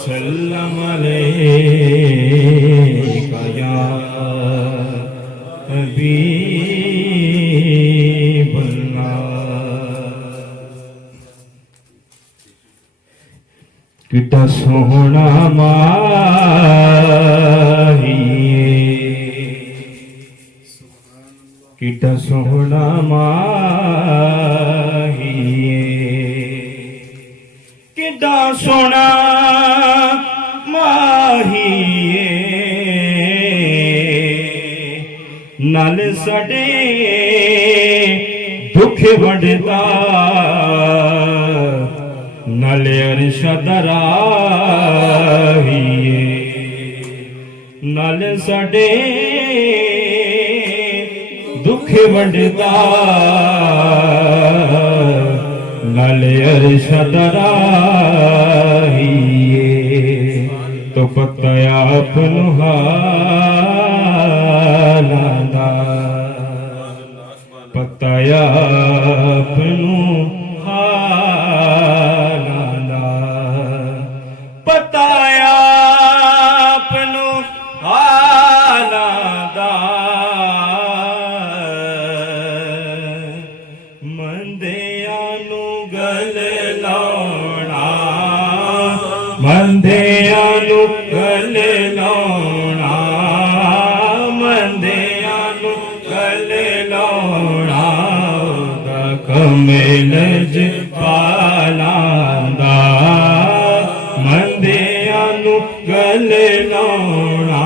वसल्लम अलैका या हबीबल्लाह। किता सोहना माहिए, किता सोहना माहिए, किता सोहना माहिए, नल सडे दुख वंडदा, नल अरशद राहिए, नल सडे दुख वंडदा, नल अरशद राहिए। तो पता आपनु हालां दा, पता आपनु हालां दा, पता आपनु हालां दा। मंदियां नू गल लाउणा, मंदियां नू गल लाउणा, मंदियां नू गल लाउणा, ओदा कमेल जपालां दा। मंदियां नू गल लाउणा,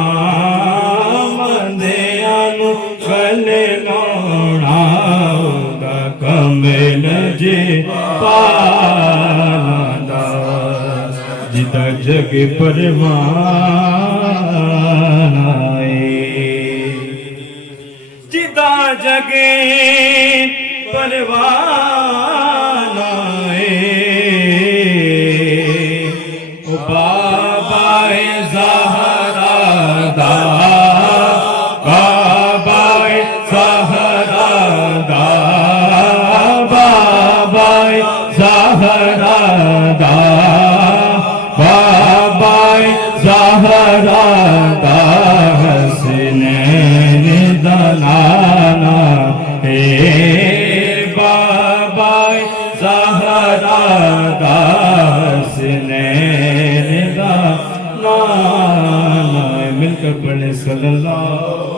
मंदियां नू गल लाउणा, ओदा कमेल जपालां दा। जिदा जग परवान आए, जिदा जग परवान आए, ओ बाबा ज़हरा दा, बाबा ज़हरा दा, बाबा ज़हरा दा, बाबा ज़हरा दा, हसनैन दा नाना है, बाबा ज़हरा दा, हसनैन दा नाना। मिलकर पढ़े सल्लल्लाहु